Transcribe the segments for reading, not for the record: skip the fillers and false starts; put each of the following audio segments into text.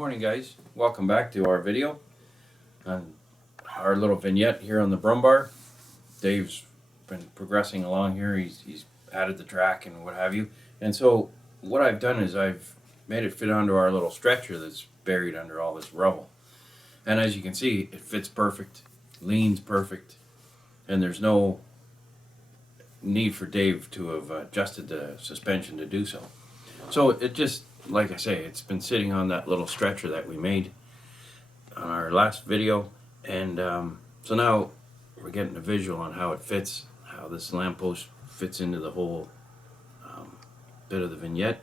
Morning guys, welcome back to our video on our little vignette here on the Brummbar. Dave's been progressing along here. He's added the track and what have you, and so what I've done is I've made it fit onto our little stretcher that's buried under all this rubble, and as you can see it fits perfect, leans perfect, and there's no need for Dave to have adjusted the suspension to do so. So it just, like I say, it's been sitting on that little stretcher that we made on our last video, and so now we're getting a visual on how it fits, how this lamppost fits into the whole bit of the vignette.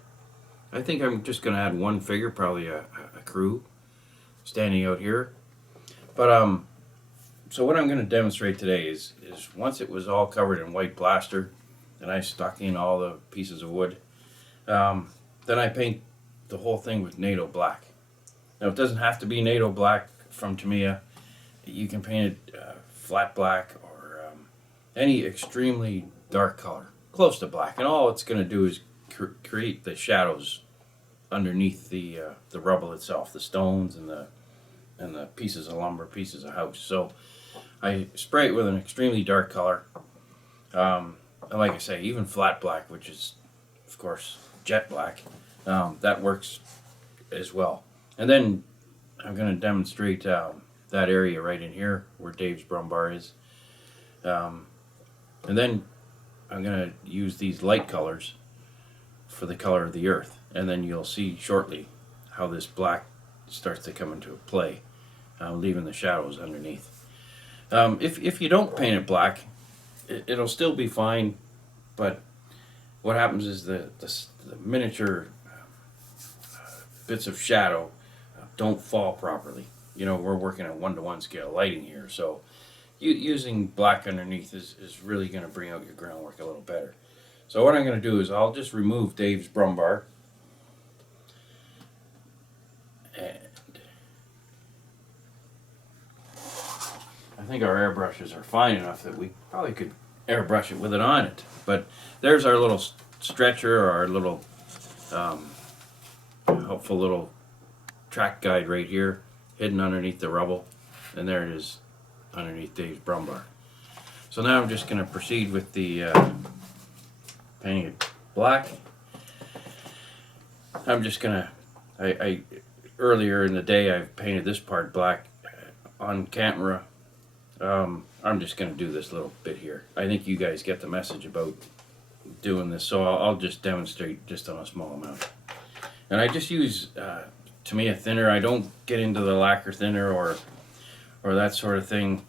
I think I'm just going to add one figure, probably a crew standing out here. But so what I'm going to demonstrate today is once it was all covered in white plaster, and I stuck in all the pieces of wood, then I paint the whole thing with NATO black. Now it doesn't have to be NATO black from Tamiya. You can paint it flat black or any extremely dark color, close to black. And all it's going to do is create the shadows underneath the rubble itself, the stones and the pieces of lumber, pieces of house. So I spray it with an extremely dark color. And like I say, even flat black, which is of course jet black, that works as well. And then I'm going to demonstrate that area right in here where Dave's Brummbar is. And then I'm going to use these light colors for the color of the earth. And then you'll see shortly how this black starts to come into play, leaving the shadows underneath. If you don't paint it black, it'll still be fine, but what happens is the miniature bits of shadow don't fall properly. You know, we're working at 1:1 scale lighting here, so using black underneath is really going to bring out your groundwork a little better. So what I'm going to do is I'll just remove Dave's Brummbar, and I think our airbrushes are fine enough that we probably could airbrush it with it on it. But there's our little stretcher, or our little helpful little track guide right here, hidden underneath the rubble, and there it is underneath Dave's Brummbar. So now I'm just going to proceed with the painting it black. I'm just going to, I earlier in the day I've painted this part black on camera. I'm just going to do this little bit here. I think you guys get the message about doing this, so I'll just demonstrate just on a small amount. And I just use Tamiya thinner. I don't get into the lacquer thinner or that sort of thing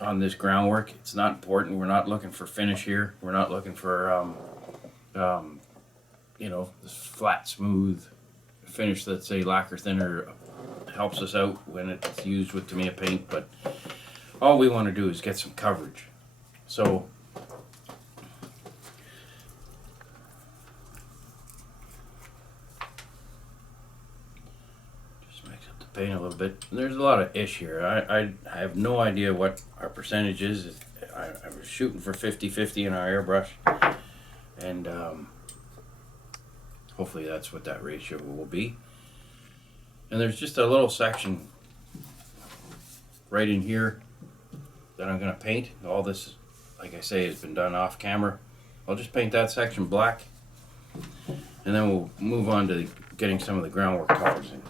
on this groundwork. It's not important. We're not looking for finish here. We're not looking for you know, this flat, smooth finish that, say, lacquer thinner helps us out when it's used with Tamiya paint. But all we want to do is get some coverage. So paint a little bit. There's a lot of ish here. I have no idea what our percentage is. I was shooting for 50-50 in our airbrush, and hopefully that's what that ratio will be. And there's just a little section right in here that I'm going to paint. All this, like I say, has been done off camera. I'll just paint that section black, and then we'll move on to getting some of the groundwork colors in.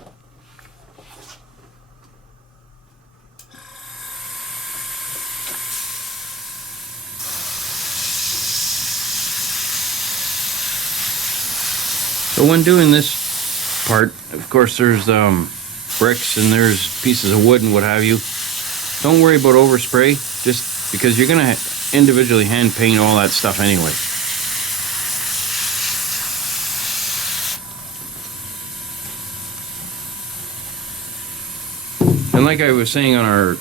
So when doing this part, of course there's bricks and there's pieces of wood and what have you. Don't worry about overspray, just because you're going to individually hand paint all that stuff anyway. And like I was saying on our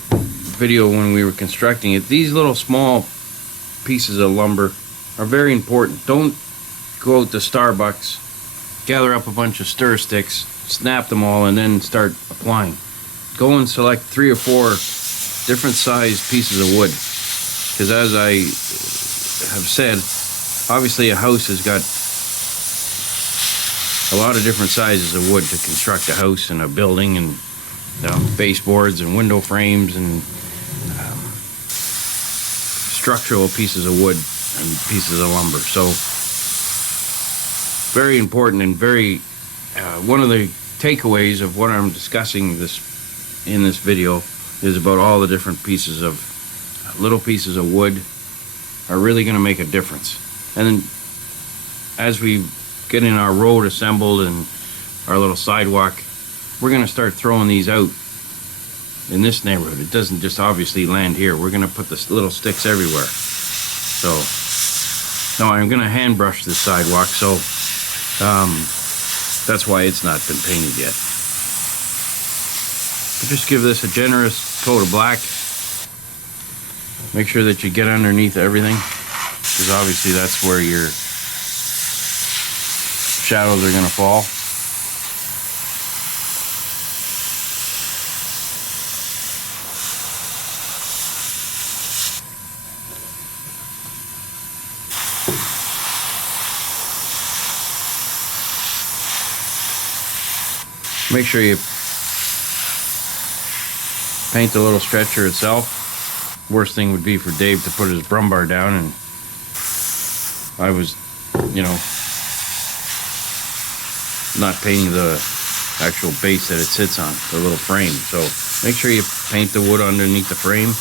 video when we were constructing it, these little small pieces of lumber are very important. Don't go out to Starbucks, gather up a bunch of stir sticks, snap them all, and then start applying. Go and select 3 or 4 different sized pieces of wood, because as I have said, obviously a house has got a a lot of different sizes of wood to construct a house and a building, and baseboards and window frames and structural pieces of wood and pieces of lumber. So very important, and very one of the takeaways of what I'm discussing in this video is about all the different pieces of little pieces of wood are really going to make a difference. And then as we get in our road assembled and our little sidewalk, we're going to start throwing these out in this neighborhood. It doesn't just obviously land here. We're going to put the little sticks everywhere. So now I'm going to hand brush this sidewalk, so that's why it's not been painted yet. But just give this a generous coat of black. Make sure that you get underneath everything, because obviously that's where your shadows are going to fall. Make sure you paint the little stretcher itself. Worst thing would be for Dave to put his Brummbar down, and I was, not painting the actual base that it sits on, the little frame. So make sure you paint the wood underneath the frame.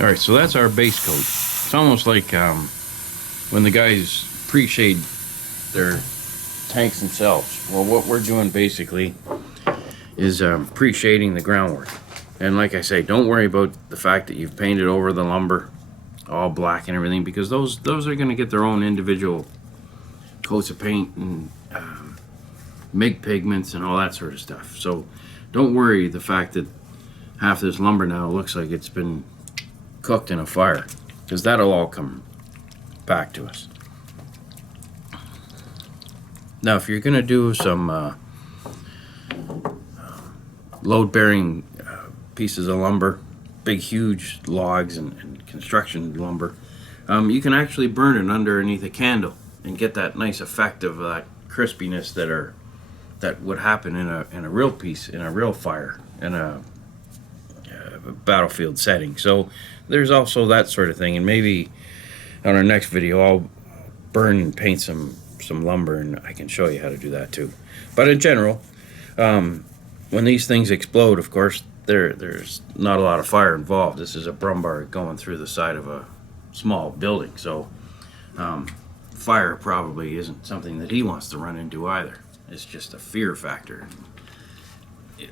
Alright, so that's our base coat. It's almost like when the guys pre-shade their tanks themselves. Well, what we're doing basically is pre-shading the groundwork. And like I say, don't worry about the fact that you've painted over the lumber all black and everything, because those are going to get their own individual coats of paint and make pigments and all that sort of stuff. So don't worry the fact that half this lumber now looks like it's been cooked in a fire, because that'll all come back to us. Now if you're going to do some load-bearing pieces of lumber, big huge logs and construction lumber, you can actually burn it underneath a candle and get that nice effect of that crispiness that would happen in a real piece, in a real fire, in a battlefield setting. So there's also that sort of thing, and maybe on our next video I'll burn and paint some lumber, and I can show you how to do that too. But in general, when these things explode, of course there's not a lot of fire involved. This is a Brummbar going through the side of a small building, so fire probably isn't something that he wants to run into either. It's just a fear factor.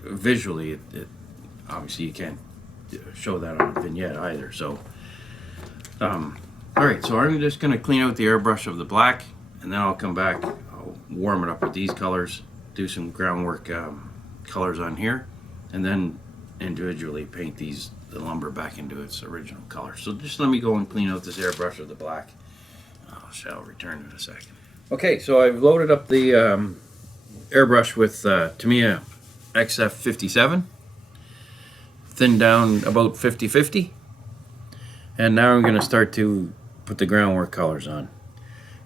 Visually, it obviously you can't show that on a vignette either. So alright, so I'm just going to clean out the airbrush of the black, and then I'll come back, I'll warm it up with these colors, do some groundwork colors on here, and then individually paint the lumber back into its original color. So just let me go and clean out this airbrush of the black. I shall return in a second. Okay, so I've loaded up the airbrush with Tamiya XF57, thinned down about 50-50, and now I'm going to start to put the groundwork colors on.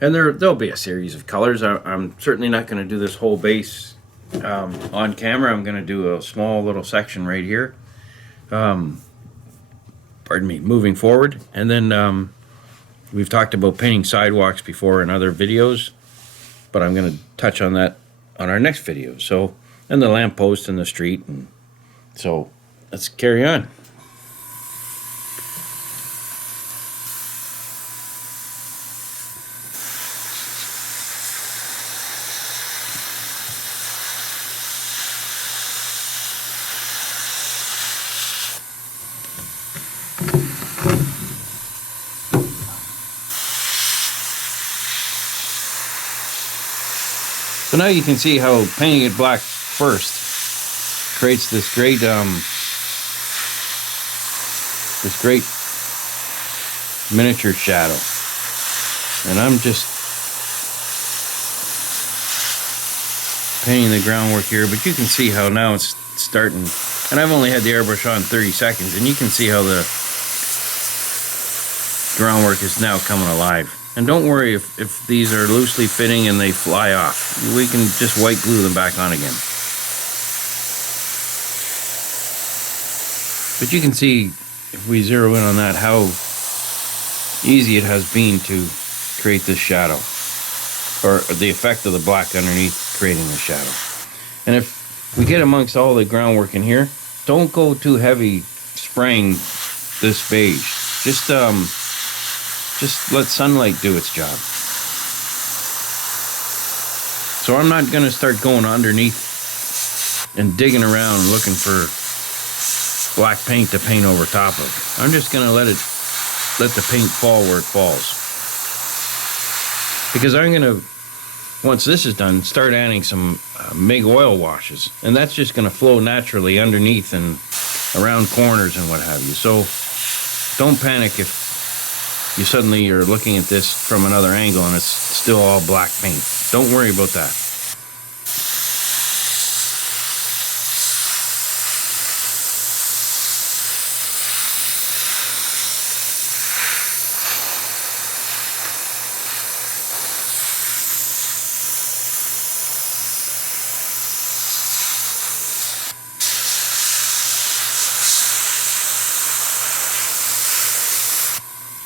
And there'll be a series of colors. I'm certainly not going to do this whole base on camera. I'm going to do a small little section right here, pardon me, moving forward. And then we've talked about painting sidewalks before in other videos, but I'm going to touch on that on our next video. So, and the lamppost in the street, and so let's carry on. So now you can see how painting it black first creates this great miniature shadow. And I'm just painting the groundwork here, but you can see how now it's starting, and I've only had the airbrush on 30 seconds, and you can see how the groundwork is now coming alive. And don't worry if these are loosely fitting and they fly off. We can just white glue them back on again. But you can see, if we zero in on that, how easy it has been to create this shadow, or the effect of the black underneath creating the shadow. And if we get amongst all the groundwork in here, don't go too heavy spraying this beige. Just let sunlight do its job. So I'm not going to start going underneath and digging around looking for black paint to paint over top of. I'm just going to let the paint fall where it falls. Because I'm going to, once this is done, start adding some MIG oil washes. And that's just going to flow naturally underneath and around corners and what have you. So don't panic if you suddenly are looking at this from another angle and it's still all black paint. Don't worry about that.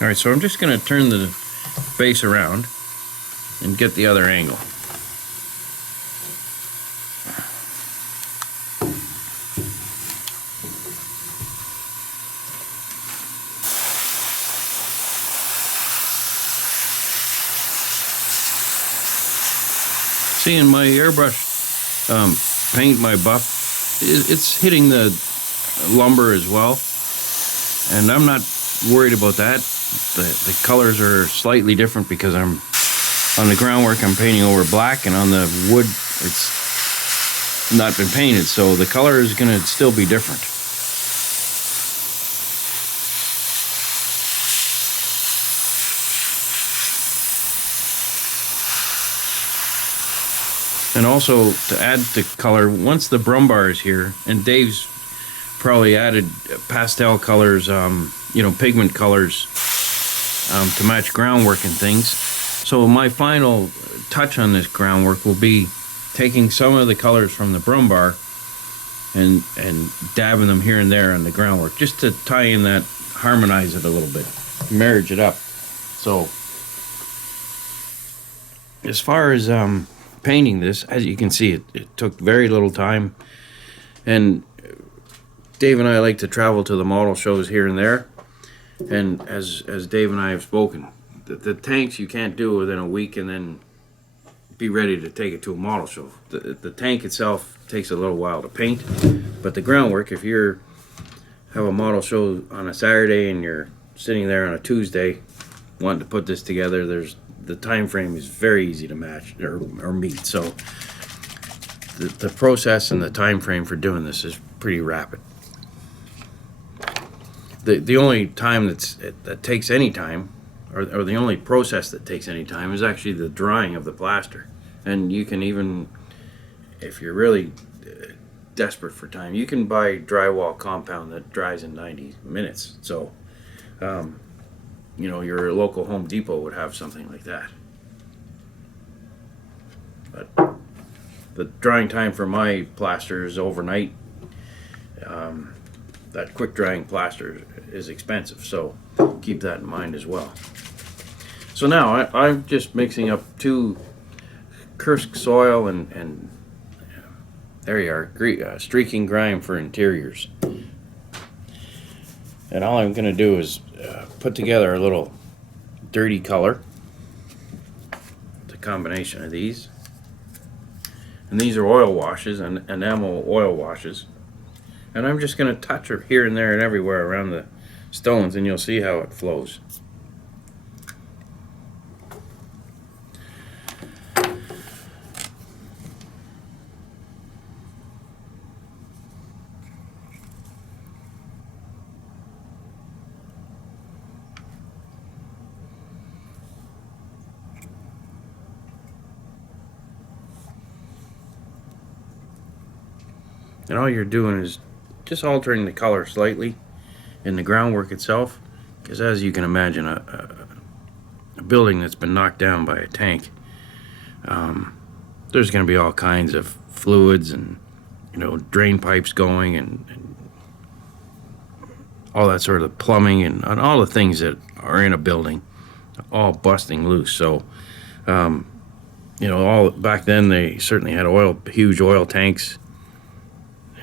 Alright, so I'm just going to turn the base around and get the other angle. Seeing my airbrush paint, my buff, it's hitting the lumber as well, and I'm not worried about that. The colors are slightly different because I'm on the groundwork, I'm painting over black, and on the wood it's not been painted, so the color is going to still be different. And also, to add the color, once the Brummbar is here, and Dave's probably added pastel colors, pigment colors to match groundwork and things. So my final touch on this groundwork will be taking some of the colors from the Brummbar and dabbing them here and there on the groundwork, just to tie in that, harmonize it a little bit, marriage it up. So as far as painting this, as you can see, it took very little time, and Dave and I like to travel to the model shows here and there, and as Dave and I have spoken, the tanks you can't do within a week and then be ready to take it to a model show. The tank itself takes a little while to paint, but the groundwork, if you have a model show on a Saturday and you're sitting there on a Tuesday wanting to put this together, the time frame is very easy to match or meet. So the process and the time frame for doing this is pretty rapid. The only time that takes any time, or the only process that takes any time, is actually the drying of the plaster. And you can even, if you're really desperate for time, you can buy drywall compound that dries in 90 minutes. So your local Home Depot would have something like that. But the drying time for my plaster is overnight. That quick drying plaster is expensive, so keep that in mind as well. So now I'm just mixing up 2 Kursk soil and there you are, streaking grime for interiors. And all I'm going to do is put together a little dirty color, the combination of these. And these are oil washes, and enamel oil washes. And I'm just going to touch her here and there and everywhere around the stones, and you'll see how it flows. And all you're doing is just altering the color slightly in the groundwork itself, because as you can imagine, a building that's been knocked down by a tank, there's going to be all kinds of fluids and, you know, drain pipes going and all that sort of plumbing and all the things that are in a building, all busting loose. So, you know, all back then they certainly had huge oil tanks,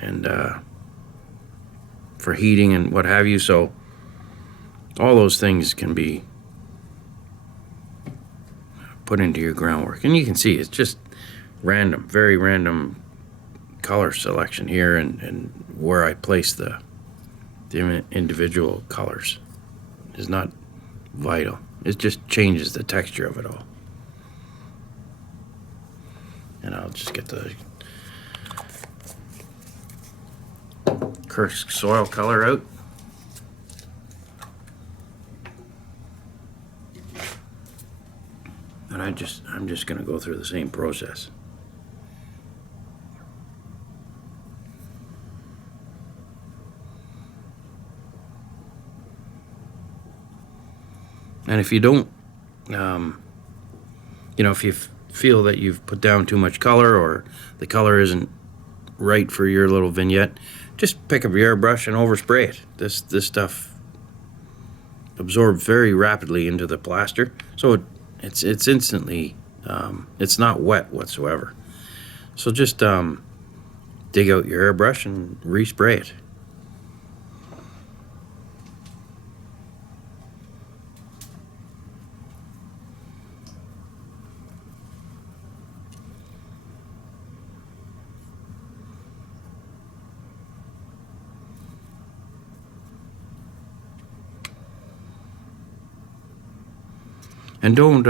and for heating and what have you. So all those things can be put into your groundwork, and you can see it's just random, very random color selection here, and where I place the individual colors is not vital. It just changes the texture of it all. And I'll just get the Kursk soil color out. And I'm just going to go through the same process. And if you don't, you know, if you feel that you've put down too much color or the color isn't right for your little vignette, just pick up your airbrush and overspray it. This stuff absorbs very rapidly into the plaster, so it's instantly, it's not wet whatsoever. So just dig out your airbrush and respray it. And don't,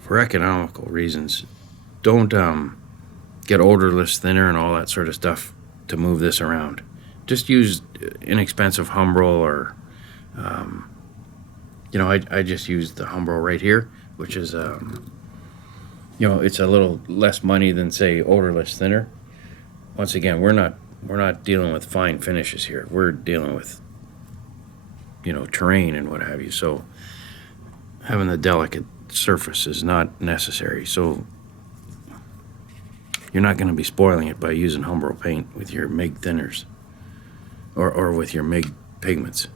for economical reasons, don't get odorless thinner and all that sort of stuff to move this around. Just use inexpensive Humbrol, or, you know, I just use the Humbrol right here, which is, you know, it's a little less money than, say, odorless thinner. Once again, we're not dealing with fine finishes here. We're dealing with, you know, terrain and what have you. So having the delicate surface is not necessary. So you're not going to be spoiling it by using Humbrol paint with your MIG thinners or with your MIG pigments.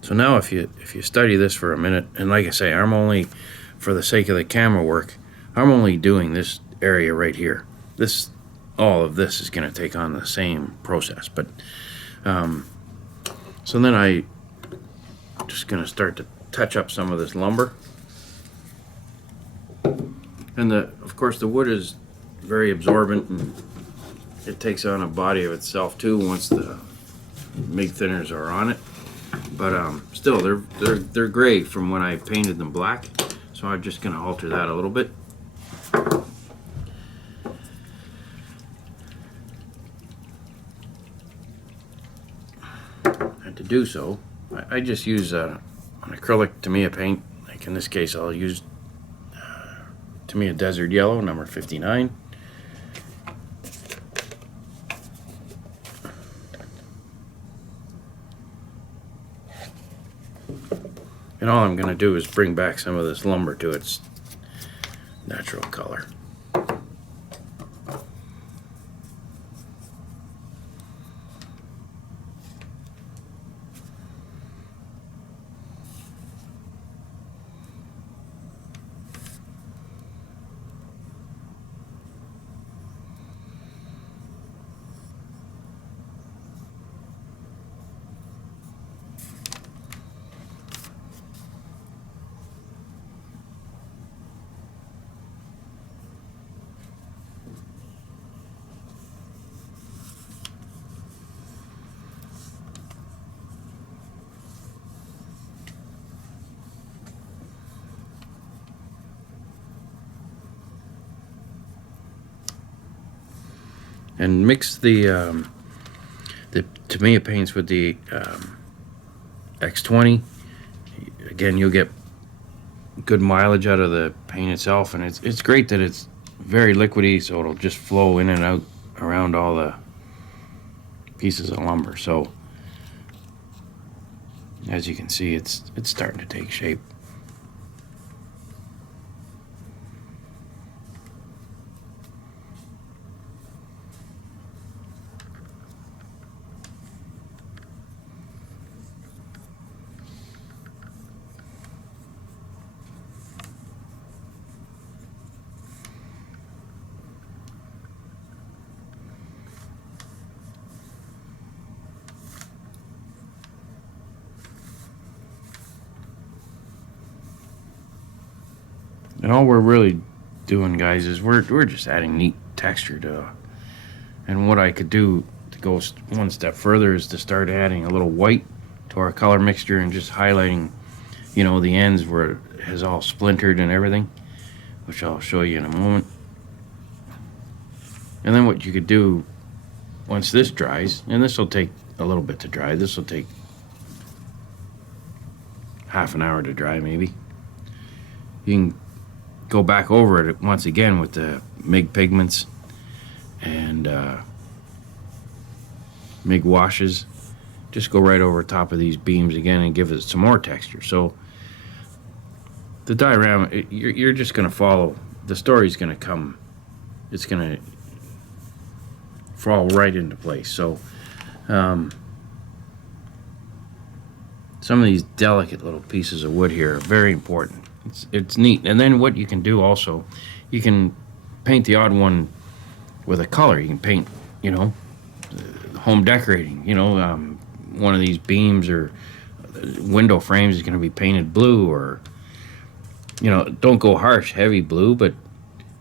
So now if you study this for a minute, and like I say, I'm only, for the sake of the camera work, I'm only doing this area right here. All of this is going to take on the same process. But so then I'm just going to start to touch up some of this lumber. And of course the wood is very absorbent, and it takes on a body of itself too once the MIG thinners are on it. But still, they're gray from when I painted them black. So I'm just going to alter that a little bit. And to do so, I just use an acrylic Tamiya paint. Like in this case, I'll use Tamiya Desert Yellow, number 59. And all I'm going to do is bring back some of this lumber to its natural color. And mix the Tamiya paints with the X20. Again, you'll get good mileage out of the paint itself, and it's great that it's very liquidy, so it'll just flow in and out around all the pieces of lumber. So as you can see, it's starting to take shape. And all we're really doing, guys, is we're just adding neat texture to. And what I could do to go one step further is to start adding a little white to our color mixture and just highlighting, you know, the ends where it has all splintered and everything, which I'll show you in a moment. And then what you could do once this dries, and this will take a little bit to dry, this will take half an hour to dry maybe, you can go back over it once again with the MIG pigments and MIG washes. Just go right over top of these beams again and give it some more texture. So the diorama, you're just going to follow, the story's going to come, it's going to fall right into place. So some of these delicate little pieces of wood here are very important. It's neat. And then what you can do also, you can paint the odd one with a color. You can paint, you know, home decorating, you know, one of these beams or window frames is going to be painted blue, or, you know, don't go harsh, heavy blue, but,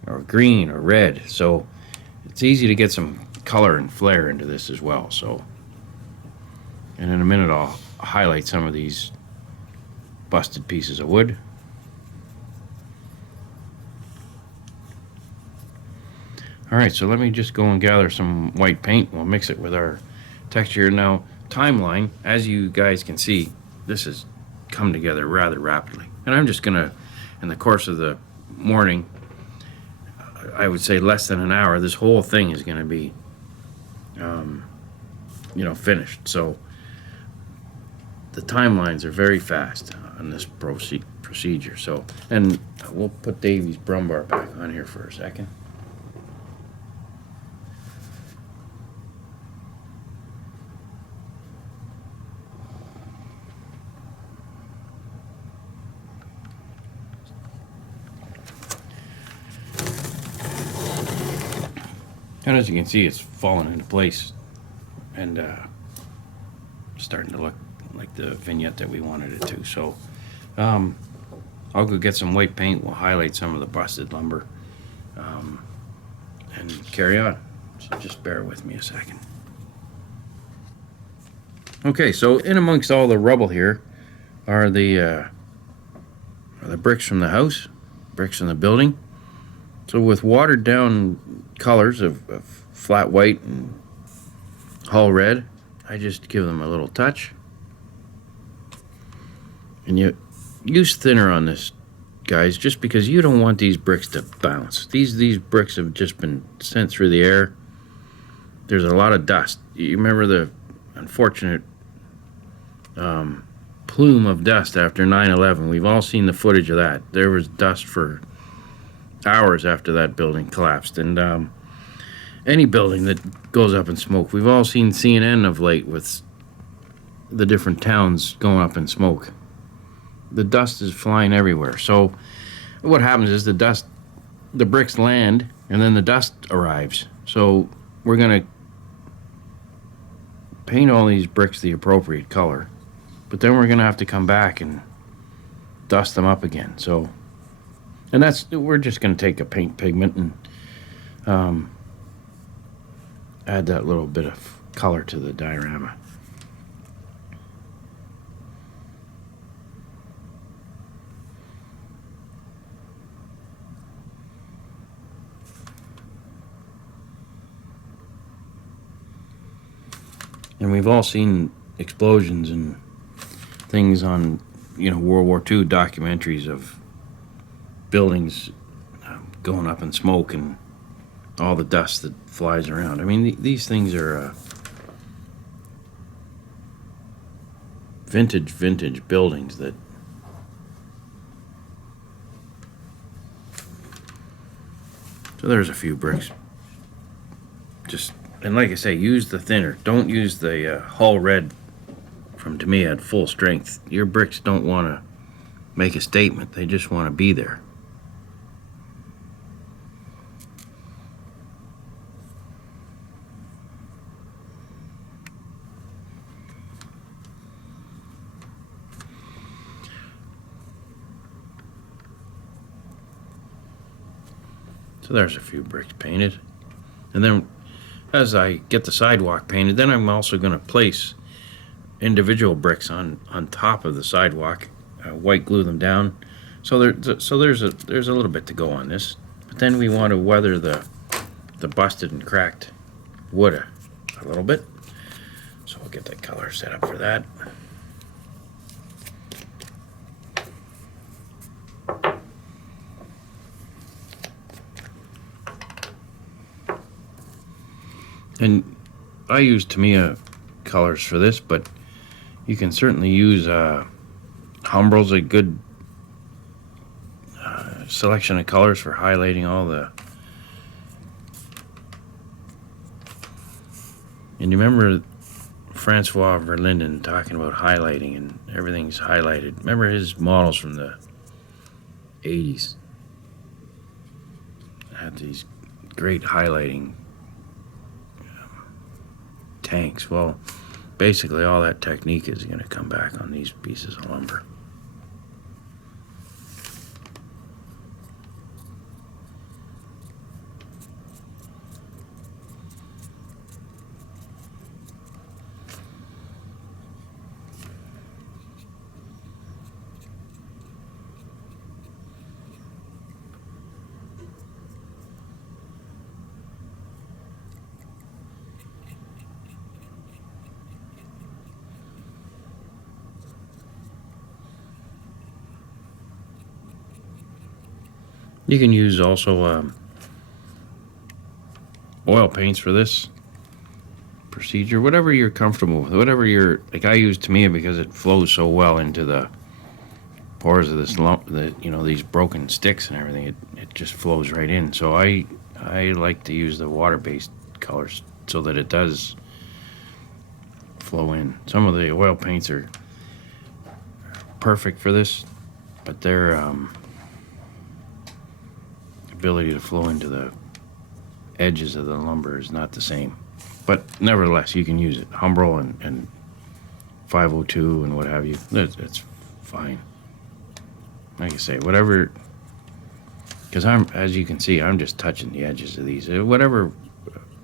or green or red. So it's easy to get some color and flair into this as well. So, and in a minute I'll highlight some of these busted pieces of wood. Alright, so let me just go and gather some white paint. We'll mix it with our texture. Now, timeline, as you guys can see, this has come together rather rapidly. And I'm just going to, in the course of the morning, I would say less than an hour, this whole thing is going to be, you know, finished. So the timelines are very fast on this procedure. So, and we'll put Davy's Brummbar back on here for a second. And as you can see, it's falling into place and starting to look like the vignette that we wanted it to. So I'll go get some white paint. We'll highlight some of the busted lumber and carry on. So just bear with me a second. Okay, so in amongst all the rubble here are the bricks from the house, bricks in the building. So with watered down colors of flat white and hull red, I just give them a little touch. And you use thinner on this, guys, just because you don't want these bricks to bounce. These bricks have just been sent through the air. There's a lot of dust. You remember the unfortunate plume of dust after 9/11. We've all seen the footage of that. There was dust for hours after that building collapsed. And any building that goes up in smoke, we've all seen CNN of late with the different towns going up in smoke. The dust is flying everywhere. So what happens is the bricks land, and then the dust arrives. So we're going to paint all these bricks the appropriate color, but then we're going to have to come back and dust them up again. So, and we're just going to take a paint pigment and add that little bit of color to the diorama. And we've all seen explosions and things on, World War II documentaries of buildings going up in smoke and all the dust that flies around. I mean, these things are vintage buildings that so there's a few bricks. And like I say, use the thinner. Don't use the Hull Red from Tamiya at full strength. Your bricks don't want to make a statement. They just want to be there. So there's a few bricks painted. And then as I get the sidewalk painted, then I'm also going to place individual bricks on top of the sidewalk, white glue them down. So there's a little bit to go on this. But then we want to weather the busted and cracked wood a little bit. So we'll get that color set up for that. And I use Tamiya colors for this, but you can certainly use Humbrol's a good selection of colors for highlighting all the. And you remember Francois Verlinden talking about highlighting and everything's highlighted. Remember his models from the 80s had these great highlighting tanks. Well, basically all that technique is going to come back on these pieces of lumber. You can use also oil paints for this procedure, whatever you're comfortable with, whatever you're, like I use Tamiya because it flows so well into the pores of this lump, these broken sticks and everything, it just flows right in. So I like to use the water-based colors so that it does flow in. Some of the oil paints are perfect for this, but their ability to flow into the edges of the lumber is not the same. But nevertheless, you can use it. Humbrol and 502 and what have you. It's fine. Like I say, whatever, because as you can see, I'm just touching the edges of these. Whatever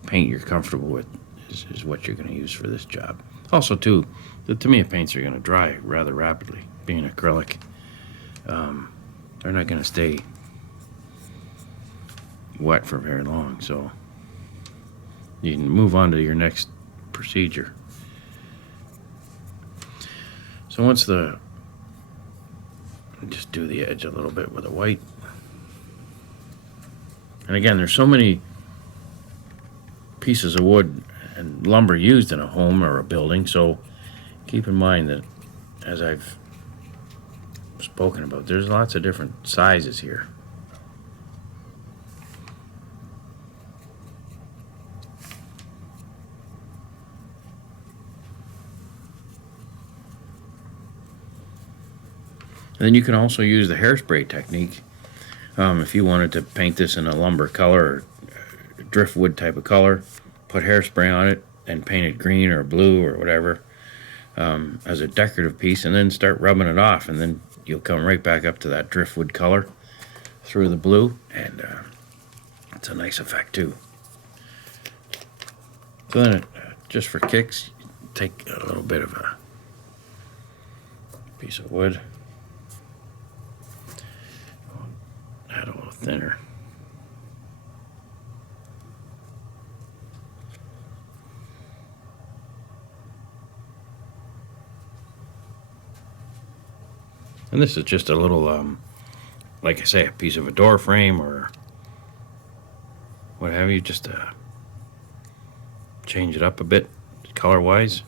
paint you're comfortable with is what you're going to use for this job. Also, too, the Tamiya paints are going to dry rather rapidly. Being acrylic, they're not going to stay wet for very long, so you can move on to your next procedure. So once just do the edge a little bit with a white. And again, there's so many pieces of wood and lumber used in a home or a building, so keep in mind that, as I've spoken about, there's lots of different sizes here. And then you can also use the hairspray technique if you wanted to paint this in a lumber color or driftwood type of color. Put hairspray on it and paint it green or blue or whatever as a decorative piece, and then start rubbing it off, and then you'll come right back up to that driftwood color through the blue, and it's a nice effect too. So then, just for kicks, take a little bit of a piece of wood, add a little thinner. And this is just a little, like I say, a piece of a door frame or what have you, just to change it up a bit color-wise.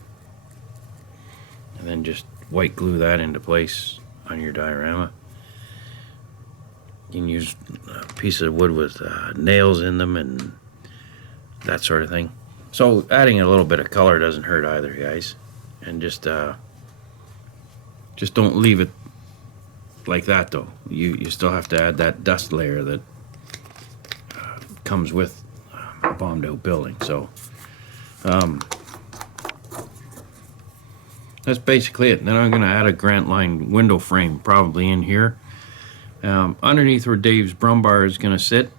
And then just white glue that into place on your diorama. You can use a piece of wood with nails in them and that sort of thing. So adding a little bit of color doesn't hurt either, guys. And just don't leave it like that, though. You still have to add that dust layer that comes with a bombed out building. So that's basically it. Then I'm going to add a Grant Line window frame probably in here. Underneath where Dave's Brummbar is going to sit.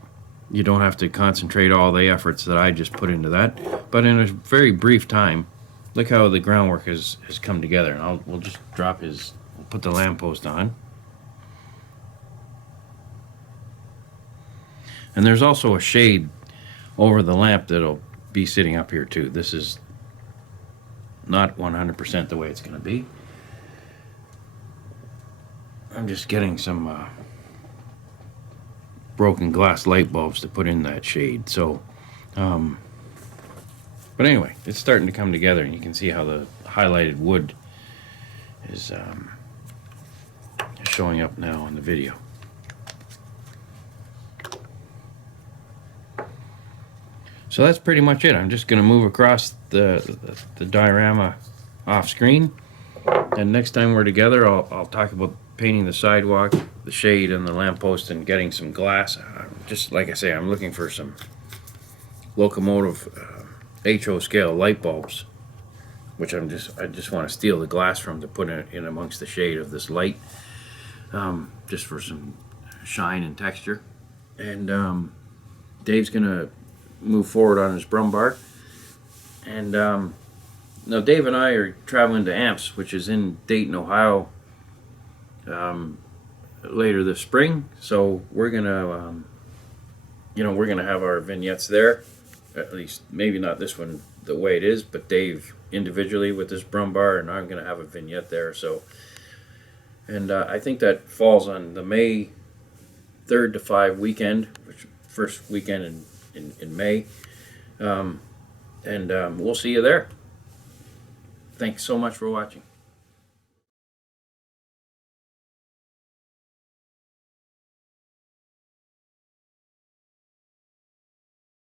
You don't have to concentrate all the efforts that I just put into that. But in a very brief time, look how the groundwork has come together. And we'll just drop we'll put the lamppost on. And there's also a shade over the lamp that'll be sitting up here too. This is not 100% the way it's going to be. I'm just getting some broken glass light bulbs to put in that shade. So, but anyway, it's starting to come together, and you can see how the highlighted wood is showing up now in the video. So that's pretty much it. I'm just going to move across the diorama off screen, and next time we're together, I'll talk about painting the sidewalk, the shade, and the lamppost, and getting some glass. Just like I say, I'm looking for some locomotive HO scale light bulbs, which I just want to steal the glass from to put in amongst the shade of this light, just for some shine and texture. And Dave's gonna move forward on his Brummbar, and now Dave and I are traveling to Amps, which is in Dayton, Ohio, later this spring. So we're gonna we're gonna have our vignettes there, at least maybe not this one the way it is, but Dave individually with this Brummbar, and I'm gonna have a vignette there. So, and I think that falls on the May 3rd to 5 weekend, which first weekend in May, and we'll see you there. Thanks so much for watching.